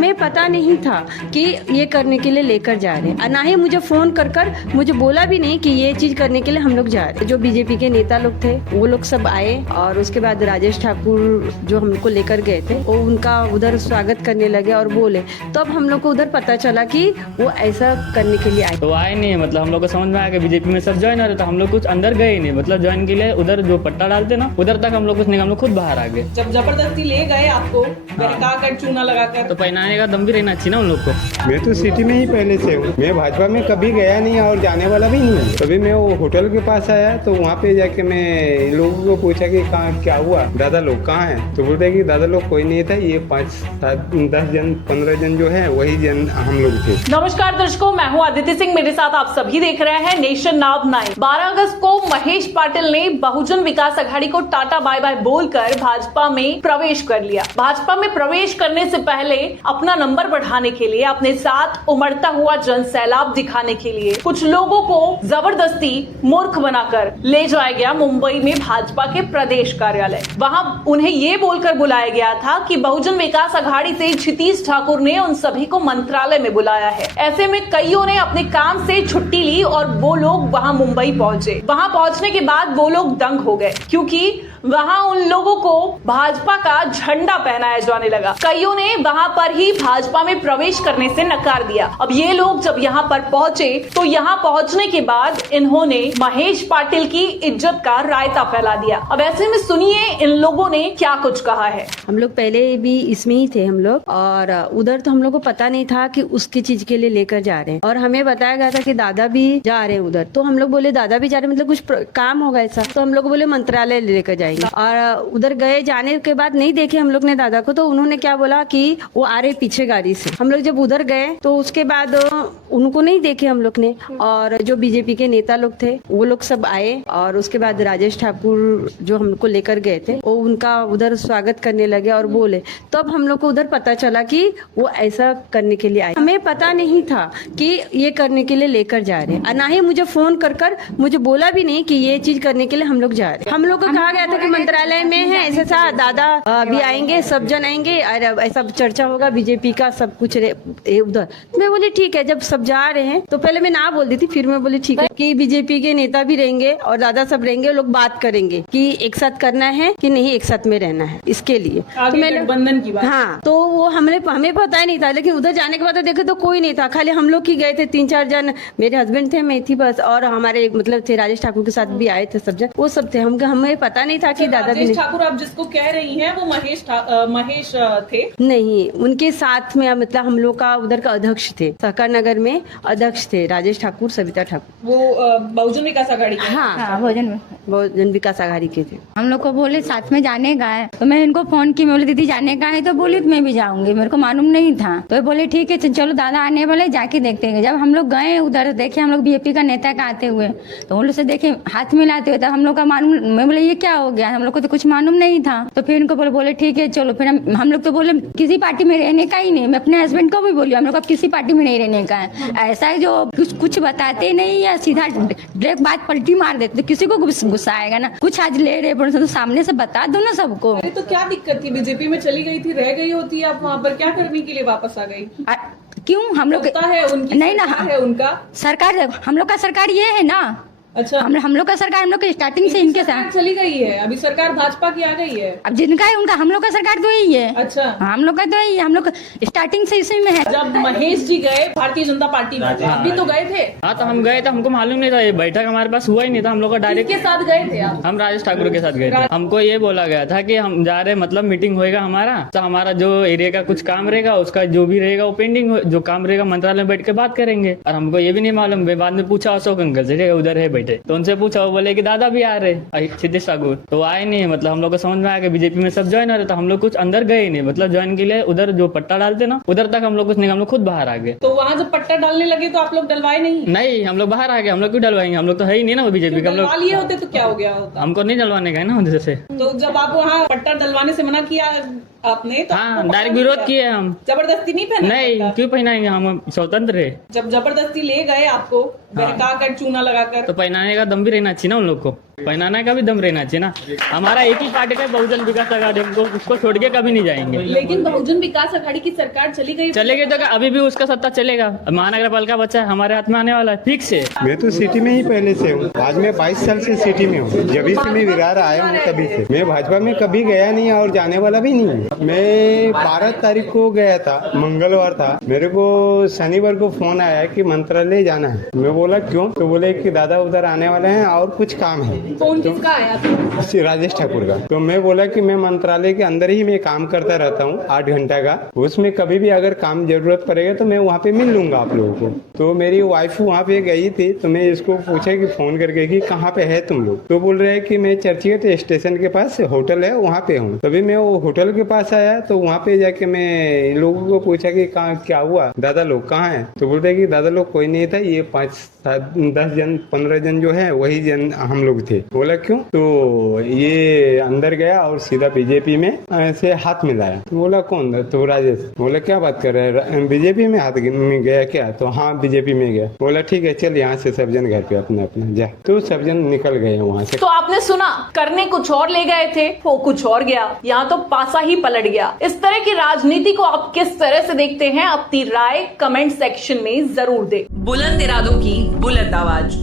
हमें पता नहीं था कि ये करने के लिए लेकर जा रहे हैं, ना ही मुझे फोन कर मुझे बोला भी नहीं कि ये चीज करने के लिए हम लोग जा रहे हैं। जो बीजेपी के नेता लोग थे वो लोग सब आए और उसके बाद राजेश ठाकुर जो हमको लेकर गए थे वो उनका उधर स्वागत करने लगे और बोले, तो अब हम लोग को उधर पता चला कि वो ऐसा करने के लिए आए। तो आए नहीं, मतलब हम लोग को समझ में आया कि बीजेपी में सब ज्वाइन हो रहे, तो हम लोग कुछ अंदर गए ही नहीं, मतलब ज्वाइन के लिए उधर जो पट्टा डालते ना उधर तक हम लोग कुछ नहीं, हम लोग खुद बाहर आ गए। जब जबरदस्ती ले गए आपको बहका कर चूना लगाकर, तो पहनाने का दम भी रहना चाहिए ना उन लोग को। मैं तो सिटी में ही पहले से हूँ, मैं भाजपा में कभी गया नहीं और जाने वाला भी नहीं हूँ। तभी मैं वो होटल के पास आया तो वहाँ पे जाके मैं इन लोगों को पूछा कि कहाँ क्या हुआ, दादा लोग कहाँ हैं? तो बोलते कि दादा लोग कोई नहीं था, ये 5, 7, 10 जन 15 जन जो है वही जन हम लोग थे। नमस्कार दर्शकों, मैं हूं आदित्य सिंह, मेरे साथ आप सभी देख रहे हैं नेशन नाउ 9। 12 अगस्त को महेश पाटिल ने बहुजन विकास अघाड़ी को टाटा बाय बाय बोलकर भाजपा में प्रवेश कर लिया। भाजपा में प्रवेश करने से पहले अपना नंबर बढ़ाने के लिए, अपने साथ उमड़ता हुआ जन सैलाब दिखाने के लिए कुछ लोगों को जबरदस्ती मूर्ख बनाकर ले जाया गया मुंबई में भाजपा के प्रदेश कार्यालय। वहां उन्हें ये बोलकर बुलाया गया था कि बहुजन विकास अघाड़ी से क्षितिज ठाकुर ने उन सभी को मंत्रालय में बुलाया है। ऐसे में कईयों ने अपने काम से छुट्टी ली और वो लोग वहां मुंबई पहुंचे। वहां पहुंचने के बाद वो लोग दंग हो गए, क्योंकि वहां उन लोगों को भाजपा का झंडा पहनाया जाने लगा। कईयों ने वहां पर ही भाजपा में प्रवेश करने से नकार दिया। अब ये लोग जब यहाँ पर पहुंचे तो यहाँ पहुंचने के बाद इन्होंने महेश पाटिल की इज्जत का रायता फैला दिया। अब ऐसे में सुनिए इन लोगों ने क्या कुछ कहा है। हम लोग पहले भी इसमें ही थे हम लोग, और उधर तो हम लोग को पता नहीं था कि उसकी चीज के लिए लेकर जा रहे हैं, और हमें बताया गया था कि दादा भी जा रहे हैं उधर। तो हम लोग बोले दादा भी जा रहे हैं, मतलब कुछ काम होगा ऐसा, तो हम लोग बोले मंत्रालय लेकर जाएंगे। और उधर गए, जाने के बाद नहीं देखे हम लोग ने दादा को, तो उन्होंने क्या बोला कि वो आ रहे पीछे गाड़ी से। हम लोग जब उधर गए तो उसके बाद उनको नहीं देखे हम लोग ने, और जो बीजेपी के नेता लोग थे वो लोग सब आए और उसके बाद राजेश ठाकुर जो हमको लेकर गए थे वो उनका उधर स्वागत करने लगे और बोले, तो अब हम लोग को उधर पता चला कि वो ऐसा करने के लिए आए। हमें पता नहीं था कि ये करने के लिए लेकर जा रहे हैं, ना ही मुझे फोन कर मुझे बोला भी नहीं कि ये चीज करने के लिए हम लोग जा रहे हैं। हम लोग को कहा गया था कि मंत्रालय में है ऐसा, दादा भी आएंगे, सब जन आएंगे और ऐसा चर्चा होगा बीजेपी का सब कुछ उधर। मैं बोली ठीक है, जब सब जा रहे हैं तो पहले मैं ना बोल दी थी, फिर मैं बोली ठीक है कि बीजेपी के नेता भी रहेंगे और दादा सब रहेंगे, लोग बात करेंगे कि एक साथ करना है कि नहीं एक साथ में रहना है, इसके लिए तो गठबंधन की बात। हाँ, तो वो हमें पता ही नहीं था। लेकिन उधर जाने के बाद तो देखे तो कोई नहीं था, खाली हम लोग ही गए थे, 3-4 जन, मेरे हस्बैंड थे, मैं थी बस, और हमारे मतलब थे राजेश ठाकुर के साथ भी आए थे सब जन, वो सब थे। हमें पता नहीं था कि दादा भी ठाकुर आप जिसको कह रही हैं वो महेश थे? नहीं, उनके साथ में मतलब हम लोग का उधर का अध्यक्ष थे, सहकार नगर में अध्यक्ष थे राजेश ठाकुर, सविता ठाकुर। वो बहुजन विकास अघाड़ी के? हाँ, बहुजन विकास अघाड़ी के थे। हम लोग को बोले साथ में जाने का है, तो मैं इनको फोन की, मैं बोली दीदी जाने का है, तो बोली मैं भी जाऊंगी, मेरे को मालूम नहीं था। तो बोले ठीक है चलो दादा आने वाले, जाके देखते हैं। जब हम लोग गए उधर, देखे हम लोग बीजेपी का नेता का आते हुए, तो उन लोग से देखे हाथ मिलाते हुए, तब हम लोग का मालूम, मैं बोले ये क्या हो गया, हम लोग को तो कुछ मालूम नहीं था। तो फिर इनको बोले ठीक है चलो। फिर हम लोग तो बोले किसी पार्टी में रहने का ही नहीं। मैं अपने हस्बैंड को भी बोली हम लोग अब किसी पार्टी में नहीं रहने का है। ऐसा है जो कुछ बताते नहीं या सीधा डायरेक्ट बात पलटी मार देते, तो किसी को गुस्सा आएगा ना। कुछ आज ले रहे तो सामने से बता दो ना सबको। अरे तो क्या दिक्कत थी, बीजेपी में चली गई थी, रह गई होती, आप वहाँ पर क्या करने के लिए वापस आ गई? क्यों हम लोग है उनकी नहीं ना है उनका सरकार, हम लोग का सरकार ये है ना। अच्छा, हम लोग का सरकार, हम लोग की स्टार्टिंग से इनके साथ चली गई है, अभी सरकार भाजपा की आ गई है। अब जिनका है उनका, हम लोग का सरकार तो यही है। अच्छा, हम लोग का तो यही है, हम लोग स्टार्टिंग से इसी में है। जब महेश जी गए भारतीय जनता पार्टी में, अभी तो गए थे। हाँ, तो हम गए थे, हमको मालूम नहीं था, ये बैठक हमारे पास हुआ ही नहीं था। हम लोग का डायरेक्ट किसके साथ गए थे आप? हम राजेश ठाकुर के साथ गए थे। हमको ये बोला गया था कि हम जा रहे, मतलब मीटिंग होएगा हमारा, तो हमारा जो एरिया का कुछ काम रहेगा उसका जो भी रहेगा वो पेंडिंग, जो काम रहेगा मंत्रालय में बैठ के बात करेंगे। और हमको ये भी नहीं मालूम, बाद में पूछा अशोक अंकल से, उधर है बैठे, तो उनसे पूछा, वो बोले कि दादा भी आ रहे क्षितिज ठाकुर, तो आए नहीं। मतलब हम लोग को समझ में आया कि बीजेपी में सब ज्वाइन हो रहे, तो हम लोग कुछ अंदर गए ही नहीं, मतलब ज्वाइन के लिए उधर जो पट्टा डालते ना उधर तक हम लोग कुछ नहीं, हम लोग खुद बाहर आ गए। तो वहाँ जब पट्टा डालने लगे तो आप लोग डलवाए नहीं? नहीं, हम लोग बाहर आ गए, हम लोग क्यों डलवाएंगे, हम लोग तो है ही नहीं ना वो बीजेपी का। हम लोग लिए होते तो क्या हो गया होता? हमको नहीं डलवाने का है ना उधर से। तो जब आप वहाँ पट्टा डलवाने से मना किया आपने तो हाँ आपको डायरेक्ट पता विरोध नहीं किए हम। जबरदस्ती नहीं पहना नहीं था? क्यों पहनाएंगे, हम स्वतंत्र है। जब जबरदस्ती ले गए आपको बहका कर चूना लगाकर तो पहनाने का दम भी रहना चाहिए ना उन लोग को, पहनाने का भी दम रहना चाहिए ना। हमारा एक ही पार्टी का बहुजन विकास आघाड़ी, हमको उसको छोड़ के कभी नहीं जाएंगे। लेकिन बहुजन विकास आघाड़ी की सरकार चली गई, चलेगा तो अभी भी उसका सत्ता चलेगा। महानगर पालिका बच्चा हमारे हाथ में आने वाला है फिक्स है। मैं तो सिटी में ही पहले से हूँ, आज मैं 22 साल से सिटी में हूँ। जब से मैं विरार आया हूँ तभी से मैं भाजपा में कभी गया नहीं और जाने वाला भी नहीं हूँ। मैं 12 तारीख को गया था, मंगलवार था, मेरे को शनिवार को फोन आया कि मंत्रालय जाना है। मैं बोला क्यों, तो बोले कि दादा उधर आने वाले हैं और कुछ काम है। फोन किसका आया था? राजेश ठाकुर का। तो मैं बोला कि मैं मंत्रालय के अंदर ही मैं काम करता रहता हूँ 8 घंटा का, उसमें कभी भी अगर काम जरूरत पड़ेगा तो मैं वहाँ पे मिल लूंगा आप लोगों को। तो मेरी वाइफ वहाँ पे गई थी, तो मैं इसको पूछा कि फोन करके कि कहाँ पे है तुम लोग, तो बोल रहे हैं कि मैं चर्चगेट स्टेशन के पास होटल है वहाँ पे हूँ। तभी मैं वो होटल के पास आया, तो वहाँ पे जाके मैं इन लोगों को पूछा कि कहाँ क्या हुआ, दादा लोग कहाँ है, तो बोल रहे कि दादा लोग कोई नहीं था, ये 5, 7, 10 जन 15 जन जो है वही जन हम लोग थे। बोला क्यों, तो ये अंदर गया और सीधा बीजेपी में ऐसे हाथ मिलाया। तो बोला कौन, तो राजेश। बोला क्या बात कर रहे हैं, बीजेपी में हाथ में गया क्या, तो हाँ बीजेपी में गया। बोला ठीक है चल यहाँ से सब जन घर पे अपना अपना जा। तो सब जन निकल गए वहाँ से। तो आपने सुना, करने कुछ और ले गए थे, वो कुछ और गया, यहाँ तो पासा ही पलट गया। इस तरह की राजनीति को आप किस तरह से देखते हैं, अपनी राय कमेंट सेक्शन में जरूर दें। बुलंद इरादों की बुलंद आवाज,